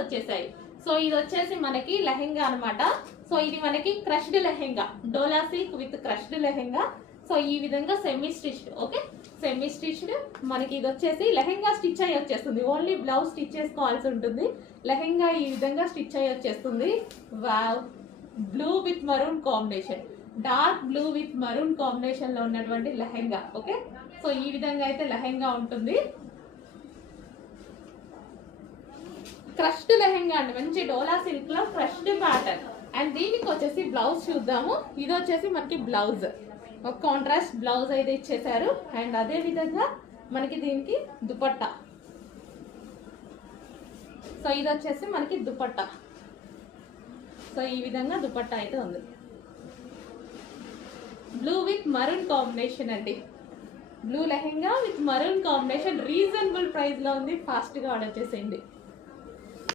వచ్చేసాయి. సో ఇది వచ్చేసి మనకి లెహెంగా అన్నమాట. సో ఇది మనకి crushed lehenga, dola silk with crushed lehenga. So ఈ విధంగా semi stitched, okay semi stitched మనకి ఇది వచ్చేసి లెహెంగా స్టిచ్ అయ్యి వచ్చేస్తుంది. ఓన్లీ బ్లౌజ్ స్టిచ్ చేసుకోవాల్సి ఉంటుంది. లెహెంగా ఈ విధంగా స్టిచ్ అయ్యి వచ్చేస్తుంది. Wow, blue with maroon combination, dark blue with maroon combination లో ఉన్నటువంటి లెహెంగా. ఓకే, సో ఈ విధంగా అయితే లెహెంగా ఉంటుంది. క్రష్డ్ లెహెంగా అండి, మంచి డోలా సిల్క్ లో క్రష్డ్ ప్యాటర్న్. అండ్ దీనికి వచ్చేసి బ్లౌజ్ చూద్దాము. ఇది వచ్చేసి మనకి బ్లౌజ్, ఒక కాంట్రాస్ట్ బ్లౌజ్ అయితే ఇచ్చేసారు. అండ్ అదే విధంగా మనకి దీనికి దుపట్టా. సో ఇది వచ్చేసి మనకి దుపట్టా. సో ఈ విధంగా దుపట్టా అయితే ఉంది. బ్లూ విత్ మరూన్ కాంబినేషన్ అండి, blue lehenga with maroon combination. Reasonable price లో ఉంది, ఫాస్ట్ గా ఆర్డర్ చేసేయండి.